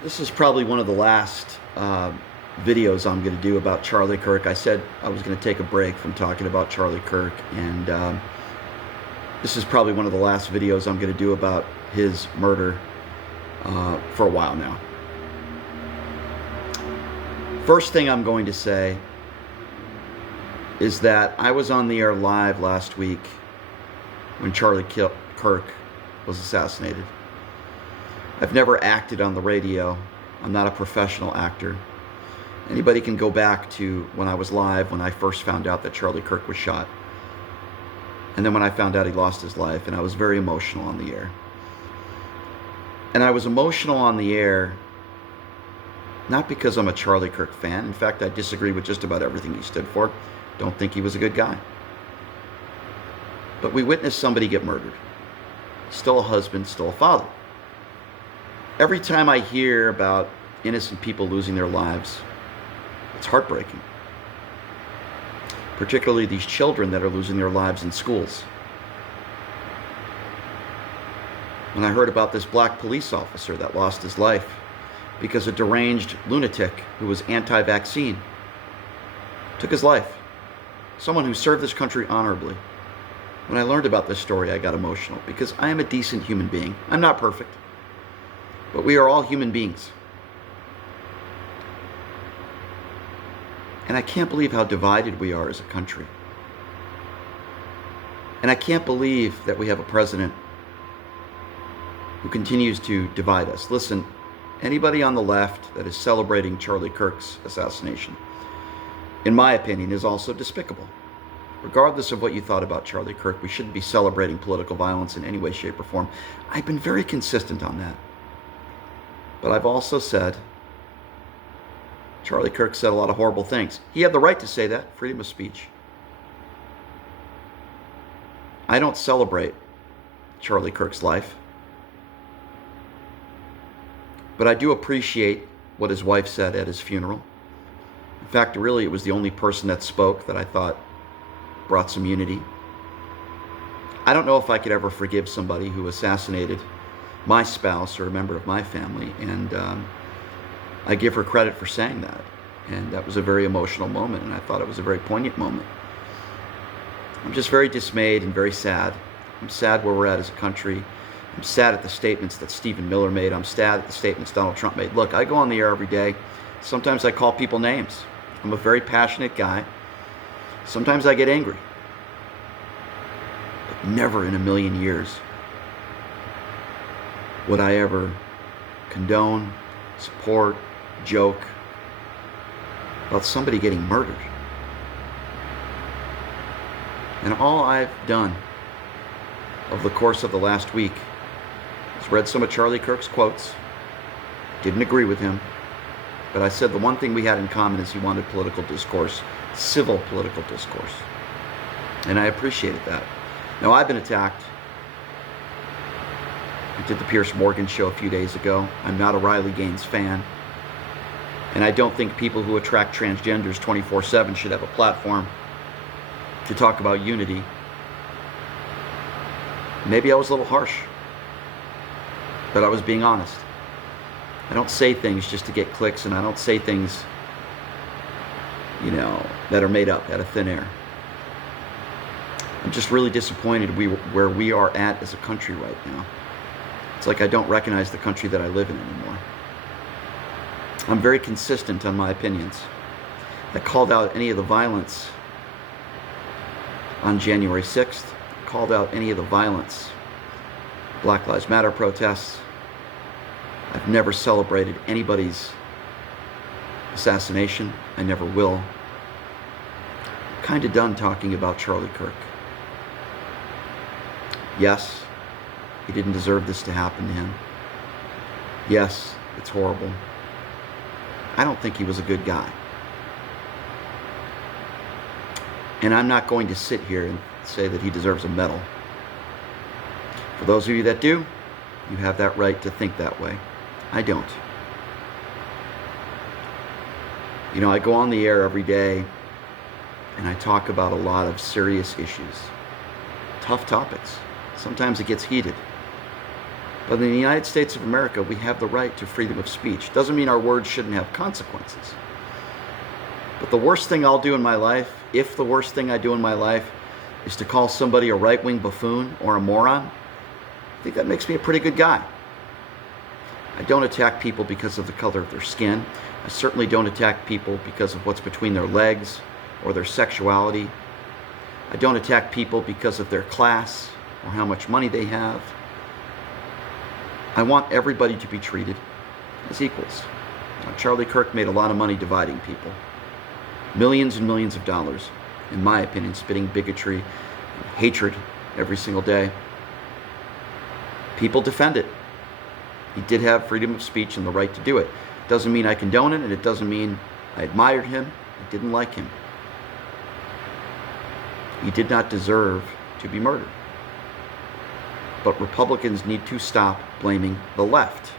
This is probably one of the last videos I'm going to do about Charlie Kirk. I said I was going to take a break from talking about Charlie Kirk, and this is probably one of the last videos I'm going to do about his murder for a while now. First thing I'm going to say is that I was on the air live last week when Charlie Kirk was assassinated. I've never acted on the radio. I'm not a professional actor. Anybody can go back to when I was live, when I first found out that Charlie Kirk was shot. And then when I found out he lost his life, and I was very emotional on the air. And I was emotional on the air not because I'm a Charlie Kirk fan. In fact, I disagree with just about everything he stood for. Don't think he was a good guy. But we witnessed somebody get murdered. Still a husband, still a father. Every time I hear about innocent people losing their lives, it's heartbreaking. Particularly these children that are losing their lives in schools. When I heard about this black police officer that lost his life because a deranged lunatic who was anti-vaccine took his life. Someone who served this country honorably. When I learned about this story, I got emotional because I am a decent human being. I'm not perfect, but we are all human beings. And I can't believe how divided we are as a country. And I can't believe that we have a president who continues to divide us. Listen, anybody on the left that is celebrating Charlie Kirk's assassination, in my opinion, is also despicable. Regardless of what you thought about Charlie Kirk, we shouldn't be celebrating political violence in any way, shape, or form. I've been very consistent on that. But I've also said Charlie Kirk said a lot of horrible things. He had the right to say that, freedom of speech. I don't celebrate Charlie Kirk's life. But I do appreciate what his wife said at his funeral. In fact, really, it was the only person that spoke that I thought brought some unity. I don't know if I could ever forgive somebody who assassinated my spouse or a member of my family, and I give her credit for saying that. And that was a very emotional moment, and I thought it was a very poignant moment. I'm just very dismayed and very sad. I'm sad where we're at as a country. I'm sad at the statements that Stephen Miller made. I'm sad at the statements Donald Trump made. Look, I go on the air every day. Sometimes I call people names. I'm a very passionate guy. Sometimes I get angry. But never in a million years would I ever condone, support, joke about somebody getting murdered. And all I've done over the course of the last week is read some of Charlie Kirk's quotes. Didn't agree with him, but I said the one thing we had in common is he wanted political discourse, civil political discourse. And I appreciated that. Now, I've been attacked. I did the Piers Morgan show a few days ago. I'm not a Riley Gaines fan. And I don't think people who attract transgenders 24/7 should have a platform to talk about unity. Maybe I was a little harsh, but I was being honest. I don't say things just to get clicks, and I don't say things, that are made up out of thin air. I'm just really disappointed where we are at as a country right now. It's like I don't recognize the country that I live in anymore. I'm very consistent on my opinions. I called out any of the violence on January 6th, called out any of the violence, Black Lives Matter protests. I've never celebrated anybody's assassination. I never will. I'm kind of done talking about Charlie Kirk. Yes, he didn't deserve this to happen to him. Yes, it's horrible. I don't think he was a good guy. And I'm not going to sit here and say that he deserves a medal. For those of you that do, you have that right to think that way. I don't. I go on the air every day and I talk about a lot of serious issues, tough topics. Sometimes it gets heated. But in the United States of America, we have the right to freedom of speech. Doesn't mean our words shouldn't have consequences. But the worst thing I'll do in my life, if the worst thing I do in my life is to call somebody a right-wing buffoon or a moron, I think that makes me a pretty good guy. I don't attack people because of the color of their skin. I certainly don't attack people because of what's between their legs or their sexuality. I don't attack people because of their class or how much money they have. I want everybody to be treated as equals. Now, Charlie Kirk made a lot of money dividing people. Millions and millions of dollars, in my opinion, spitting bigotry and hatred every single day. People defend it. He did have freedom of speech and the right to do it. Doesn't mean I condone it, and it doesn't mean I admired him. I didn't like him. He did not deserve to be murdered. But Republicans need to stop blaming the left.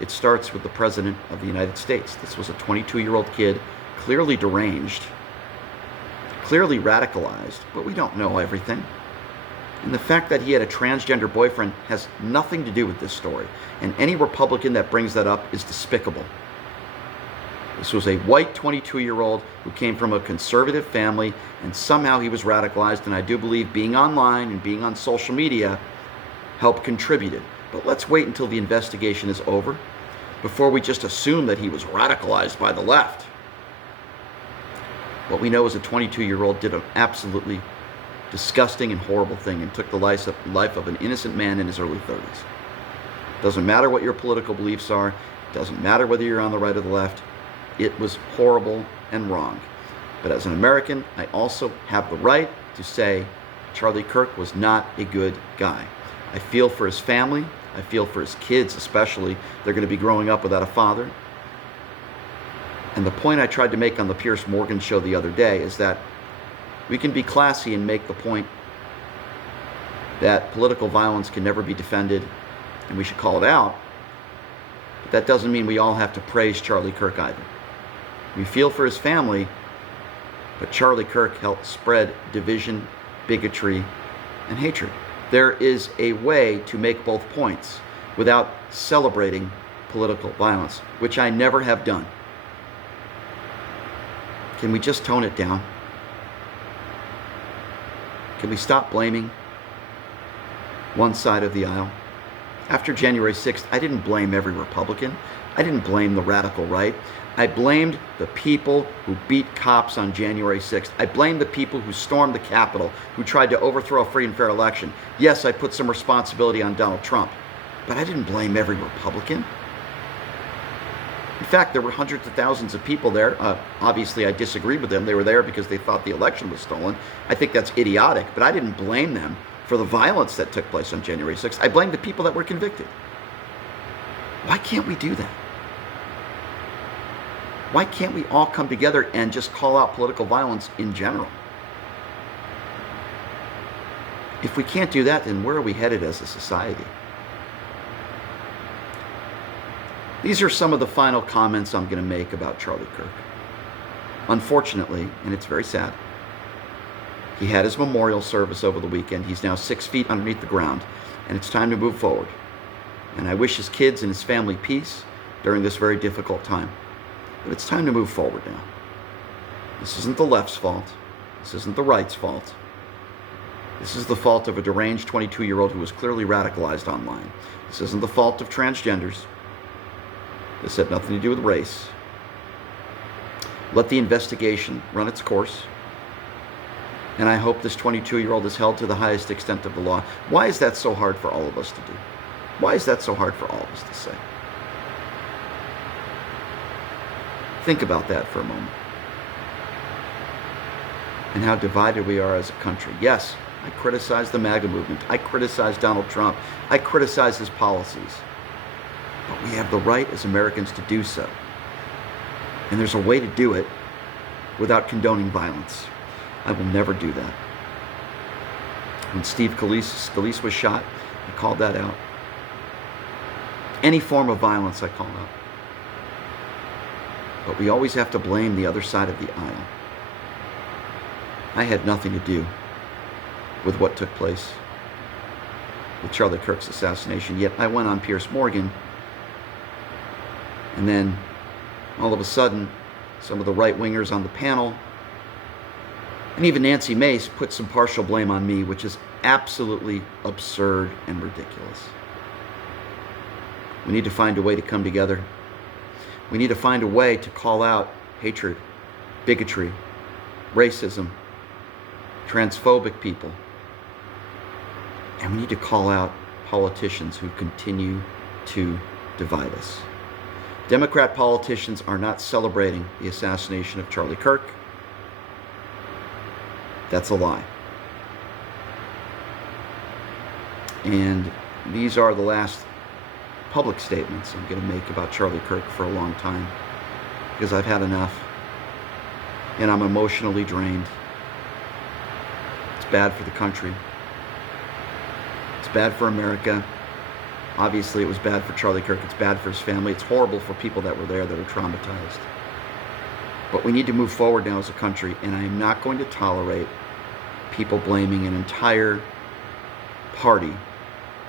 It starts with the President of the United States. This was a 22-year-old kid, clearly deranged, clearly radicalized, but we don't know everything. And the fact that he had a transgender boyfriend has nothing to do with this story. And any Republican that brings that up is despicable. This was a white 22-year-old who came from a conservative family, and somehow he was radicalized, and I do believe being online and being on social media helped contributed. But let's wait until the investigation is over before we just assume that he was radicalized by the left. What we know is a 22-year-old did an absolutely disgusting and horrible thing and took the life of an innocent man in his early 30s. Doesn't matter what your political beliefs are. Doesn't matter whether you're on the right or the left. It was horrible and wrong. But as an American, I also have the right to say Charlie Kirk was not a good guy. I feel for his family. I feel for his kids especially. They're going to be growing up without a father. And the point I tried to make on the Piers Morgan show the other day is that we can be classy and make the point that political violence can never be defended and we should call it out. But that doesn't mean we all have to praise Charlie Kirk either. We feel for his family, but Charlie Kirk helped spread division, bigotry, and hatred. There is a way to make both points without celebrating political violence, which I never have done. Can we just tone it down? Can we stop blaming one side of the aisle? After January 6th, I didn't blame every Republican. I didn't blame the radical right. I blamed the people who beat cops on January 6th. I blamed the people who stormed the Capitol, who tried to overthrow a free and fair election. Yes, I put some responsibility on Donald Trump, but I didn't blame every Republican. In fact, there were hundreds of thousands of people there. Obviously, I disagreed with them. They were there because they thought the election was stolen. I think that's idiotic, but I didn't blame them for the violence that took place on January 6th. I blamed the people that were convicted. Why can't we do that? Why can't we all come together and just call out political violence in general? If we can't do that, then where are we headed as a society? These are some of the final comments I'm going to make about Charlie Kirk. Unfortunately, and it's very sad, he had his memorial service over the weekend. He's now 6 feet underneath the ground, and it's time to move forward. And I wish his kids and his family peace during this very difficult time. But it's time to move forward now. This isn't the left's fault. This isn't the right's fault. This is the fault of a deranged 22-year-old who was clearly radicalized online. This isn't the fault of transgenders. This had nothing to do with race. Let the investigation run its course. And I hope this 22-year-old is held to the highest extent of the law. Why is that so hard for all of us to do? Why is that so hard for all of us to say? Think about that for a moment. And how divided we are as a country. Yes, I criticize the MAGA movement. I criticize Donald Trump. I criticize his policies. But we have the right as Americans to do so. And there's a way to do it without condoning violence. I will never do that. When Steve Scalise was shot, I called that out. Any form of violence, I call out. But we always have to blame the other side of the aisle. I had nothing to do with what took place. with Charlie Kirk's assassination. Yet I went on Piers Morgan, and then all of a sudden, some of the right-wingers on the panel, and even Nancy Mace, put some partial blame on me, which is absolutely absurd and ridiculous. We need to find a way to come together. We need to find a way to call out hatred, bigotry, racism, transphobic people. And we need to call out politicians who continue to divide us. Democrat politicians are not celebrating the assassination of Charlie Kirk. That's a lie. And these are the last public statements I'm going to make about Charlie Kirk for a long time, because I've had enough and I'm emotionally drained. It's bad for the country. It's bad for America. Obviously, it was bad for Charlie Kirk. It's bad for his family. It's horrible for people that were there that are traumatized. But we need to move forward now as a country, and I am not going to tolerate people blaming an entire party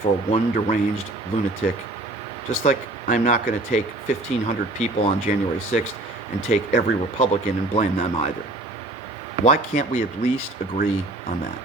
for one deranged lunatic, just like I'm not going to take 1,500 people on January 6th and take every Republican and blame them either. Why can't we at least agree on that?